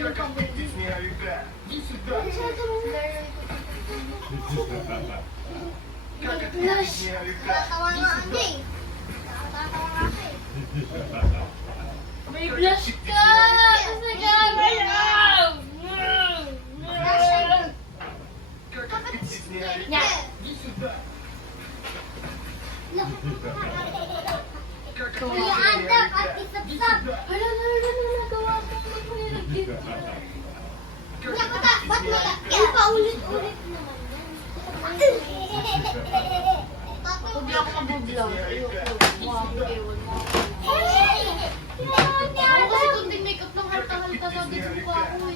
yung kamay mo. Blush. Tatawa nga ano eh. Tatawa nga ako eh. May blush ka! Kasi gagawin lang! Nya. Kuya Andap at isap-sap. Hala, nagawa ko. Nagpahirap Nya, ba't wala? Paulit-ulit naman yan. Kung di ako mabublog, ayoko. Mukha ko ewan mo. Ay! Ako kasi kunting makeup ng halta-halta na sa mukha ko.